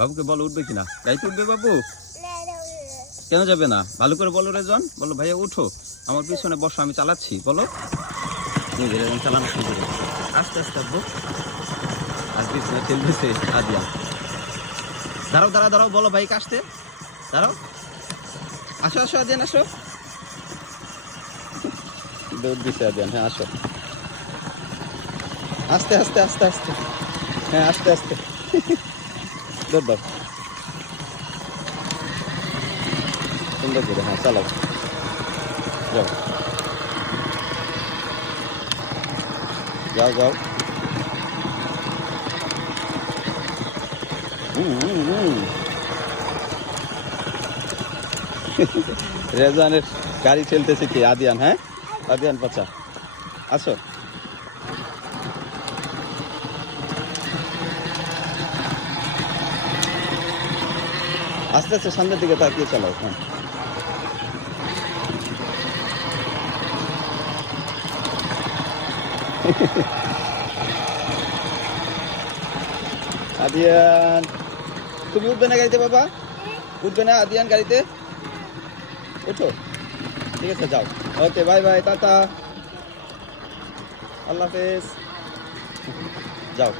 বাবুকে বলো উঠবে কিনা, গাড়িতে উঠবে বাবু? কেন যাবে না? ভালো করে বলো রেজন, বলো ভাইয়া উঠো, আমার পিছনে বসো, আমি চালাচ্ছি, বলো। রেজন চালানো শুরু করে আস্তে আস্তে আব্বু, আর পিছনে ঠেলতেছে আদিয়া। দাঁড়াও দাঁড়াও দাঁড়াও, বলো বাইক আসতে, দাঁড়াও, আসো আসো আদিয়ান আসো। দৌড় দিছে আদিয়ান, হ্যাঁ আসো, আস্তে আস্তে আস্তে আস্তে, হ্যাঁ আস্তে আস্তে, দৌড় দাও, সুন্দর করে, হ্যাঁ চালাও, যাও যাও যাও। রেজানের গাড়ি ঠেলতেছে কি আদিয়ান? হ্যাঁ আদিয়ান বাচ্চা, আসো। আস্তে আস্তে সামনের দিকে তাকিয়ে চালাও, হ্যাঁ। আদিয়ান, তুমি উঠবে না গাড়িতে বাবা? উঠবে না আদিয়ান গাড়িতে? উঠো, ঠিক আছে যাও, ওকে বাই বাই, টাটা, আল্লাহ হাফেজ, যাও।